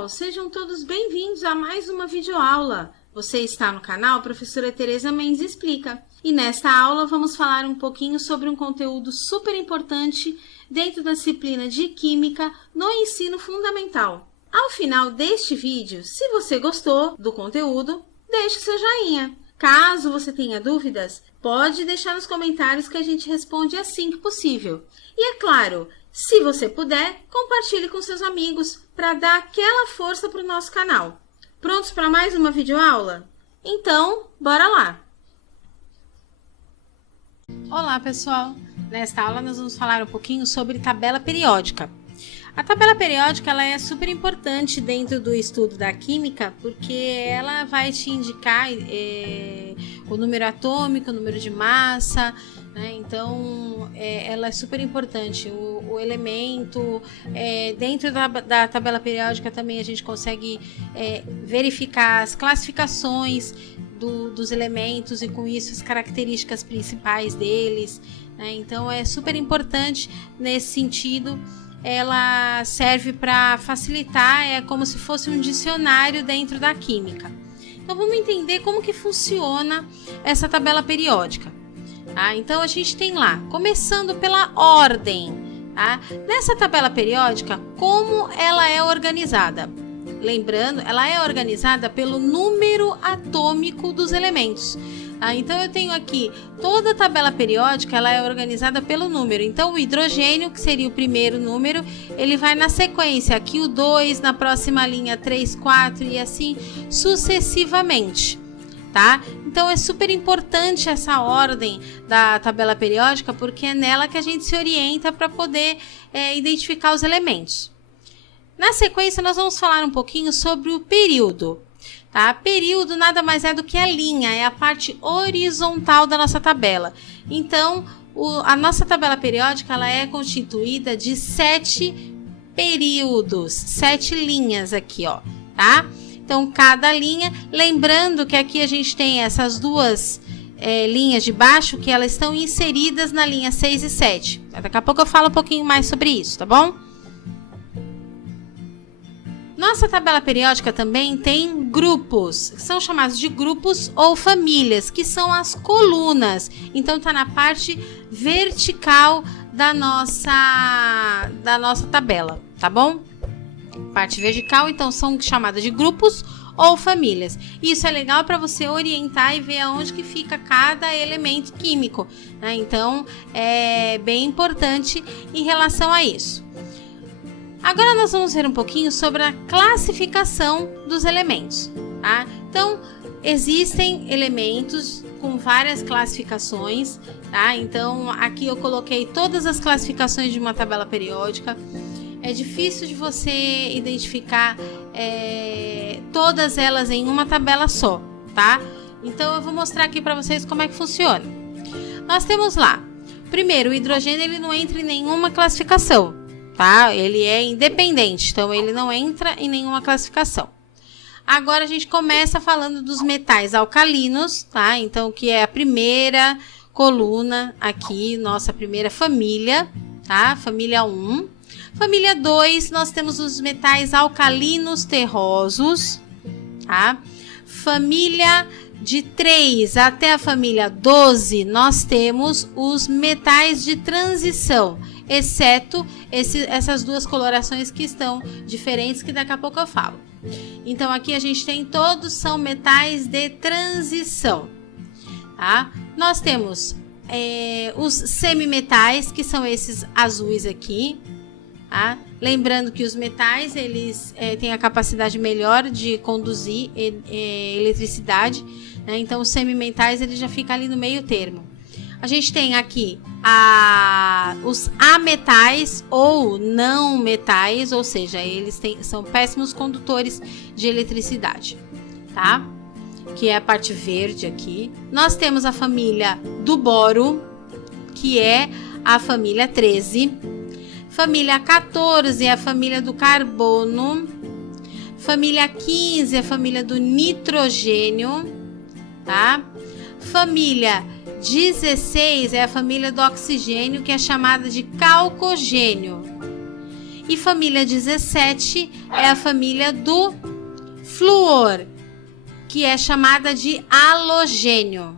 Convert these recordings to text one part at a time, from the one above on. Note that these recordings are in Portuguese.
pessoal, sejam todos bem-vindos a mais uma videoaula. Você está no canal Professora Tereza Mendes Explica. E nesta aula vamos falar um pouquinho sobre um conteúdo super importante dentro da disciplina de Química no ensino fundamental. Ao final deste vídeo, se você gostou do conteúdo, deixe seu joinha. Caso você tenha dúvidas, pode deixar nos comentários que a gente responde assim que possível. E é claro, se você puder, compartilhe com seus amigos para dar aquela força para o nosso canal. Prontos para mais uma videoaula? Então, bora lá! Olá, pessoal! Nesta aula nós vamos falar um pouquinho sobre tabela periódica. A tabela periódica ela é super importante dentro do estudo da química, porque ela vai te indicar o número atômico, o número de massa, né? Então, ela é super importante. O elemento, dentro da tabela periódica também a gente consegue verificar as classificações dos elementos e com isso as características principais deles, né? Então, é super importante nesse sentido. Ela serve para facilitar, é como se fosse um dicionário dentro da química. Então, vamos entender como que funciona essa tabela periódica. Tá? Então, a gente tem lá, começando pela ordem. Tá? Nessa tabela periódica, como ela é organizada? Lembrando, ela é organizada pelo número atômico dos elementos. Então, eu tenho aqui toda a tabela periódica, ela é organizada pelo número. Então, o hidrogênio, que seria o primeiro número, ele vai na sequência. Aqui o 2, na próxima linha 3, 4 e assim sucessivamente. Tá? Então, é super importante essa ordem da tabela periódica, porque é nela que a gente se orienta para poder identificar os elementos. Na sequência, nós vamos falar um pouquinho sobre o período. Tá? Período nada mais é do que a linha, é a parte horizontal da nossa tabela. Então, a nossa tabela periódica ela é constituída de 7 períodos, 7 linhas aqui, ó, tá? Então, cada linha, lembrando que aqui a gente tem essas duas linhas de baixo, que elas estão inseridas na linha 6 e 7. Daqui a pouco eu falo um pouquinho mais sobre isso, tá bom? Nossa tabela periódica também tem grupos, que são chamados de grupos ou famílias, que são as colunas. Então, está na parte vertical da nossa tabela, tá bom? Parte vertical, então, são chamadas de grupos ou famílias. Isso é legal para você orientar e ver aonde que fica cada elemento químico, né? Então, é bem importante em relação a isso. Agora nós vamos ver um pouquinho sobre a classificação dos elementos, tá? Então, existem elementos com várias classificações, tá? Então, aqui eu coloquei todas as classificações de uma tabela periódica. É difícil de você identificar todas elas em uma tabela só, tá? Então, eu vou mostrar aqui para vocês como é que funciona. Nós temos lá, primeiro, o hidrogênio ele não entra em nenhuma classificação. Tá? Ele é independente, então ele não entra em nenhuma classificação. Agora a gente começa falando dos metais alcalinos, tá? Então, que é a primeira coluna aqui, nossa primeira família, tá? Família 1. Família 2, nós temos os metais alcalinos terrosos, tá? Família de 3 até a família 12, nós temos os metais de transição, exceto essas duas colorações que estão diferentes, que daqui a pouco eu falo. Então, aqui a gente tem todos são metais de transição, tá? Nós temos os semimetais, que são esses azuis aqui, tá? Lembrando que os metais, eles têm a capacidade melhor de conduzir eletricidade, né? Então, os semimetais, ele já fica ali no meio termo. A gente tem aqui os ametais ou não metais, ou seja, eles são péssimos condutores de eletricidade, tá? Que é a parte verde aqui. Nós temos a família do boro, que é a família 13. Família 14 é a família do carbono. Família 15 é a família do nitrogênio, tá? Família 16 é a família do oxigênio, que é chamada de calcogênio. E família 17 é a família do flúor, que é chamada de halogênio.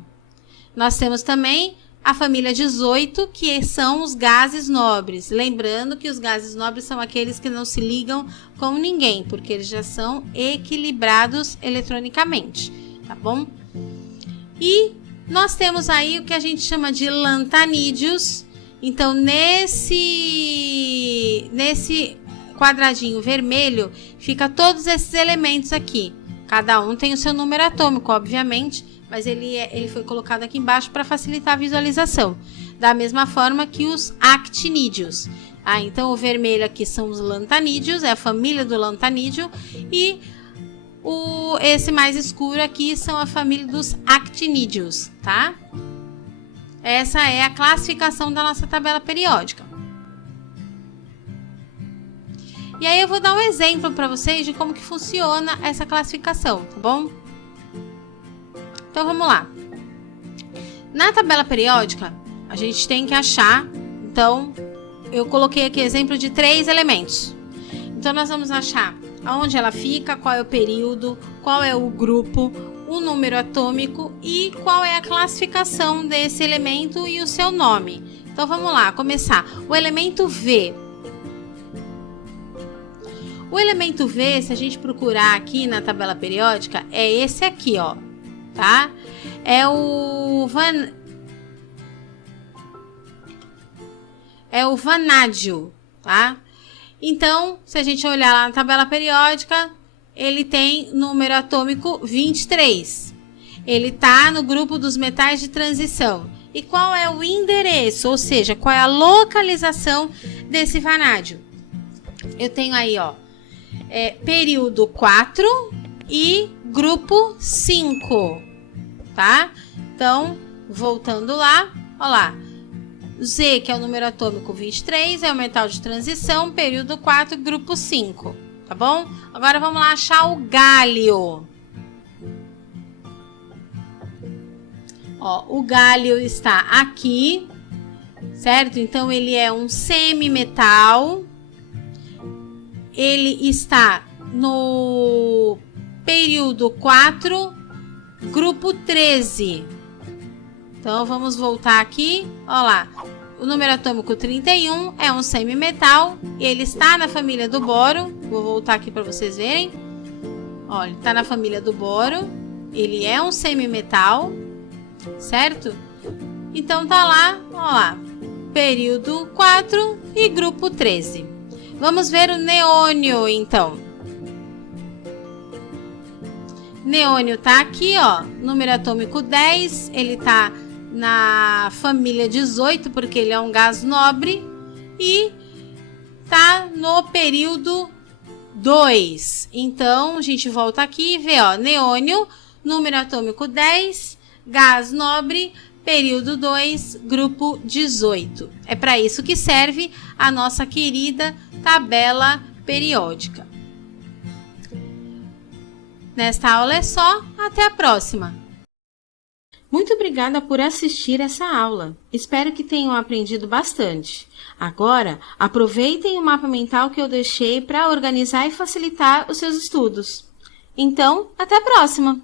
Nós temos também a família 18, que são os gases nobres. Lembrando que os gases nobres são aqueles que não se ligam com ninguém, porque eles já são equilibrados eletronicamente, tá bom? E nós temos aí o que a gente chama de lantanídeos. Então, nesse quadradinho vermelho, fica todos esses elementos aqui. Cada um tem o seu número atômico, obviamente, mas ele foi colocado aqui embaixo para facilitar a visualização. Da mesma forma que os actinídeos. Então, o vermelho aqui são os lantanídeos, é a família do lantanídeo. E esse mais escuro aqui são a família dos actinídeos, tá? Essa é a classificação da nossa tabela periódica. E aí eu vou dar um exemplo para vocês de como que funciona essa classificação, tá bom? Então vamos lá. Na tabela periódica, a gente tem que achar, então, eu coloquei aqui exemplo de 3 elementos. Então nós vamos achar aonde ela fica, qual é o período, qual é o grupo, o número atômico e qual é a classificação desse elemento e o seu nome. Então vamos lá, começar. O elemento V. O elemento V, se a gente procurar aqui na tabela periódica, é esse aqui, ó, tá? É o vanádio, tá? Então, se a gente olhar lá na tabela periódica, ele tem número atômico 23. Ele está no grupo dos metais de transição. E qual é o endereço, ou seja, qual é a localização desse vanádio? Eu tenho aí, ó, período 4 e grupo 5, tá? Então, voltando lá, ó lá. Z, que é o número atômico 23, é o metal de transição, período 4, grupo 5, tá bom? Agora vamos lá achar o gálio. Ó, o gálio está aqui, certo? Então, ele é um semimetal. Ele está no período 4, grupo 13. Então, vamos voltar aqui, ó lá. O número atômico 31 é um semimetal. Ele está na família do boro. Vou voltar aqui para vocês verem. Olha, ele está na família do boro. Ele é um semimetal, certo? Então, tá lá, ó lá. Período 4 e grupo 13. Vamos ver o neônio, então. Neônio tá aqui, ó. Número atômico 10. Ele tá na família 18, porque ele é um gás nobre, e tá no período 2. Então, a gente volta aqui e vê, ó, neônio, número atômico 10, gás nobre, período 2, grupo 18. É para isso que serve a nossa querida tabela periódica. Nesta aula é só, até a próxima! Muito obrigada por assistir essa aula. Espero que tenham aprendido bastante. Agora, aproveitem o mapa mental que eu deixei para organizar e facilitar os seus estudos. Então, até a próxima!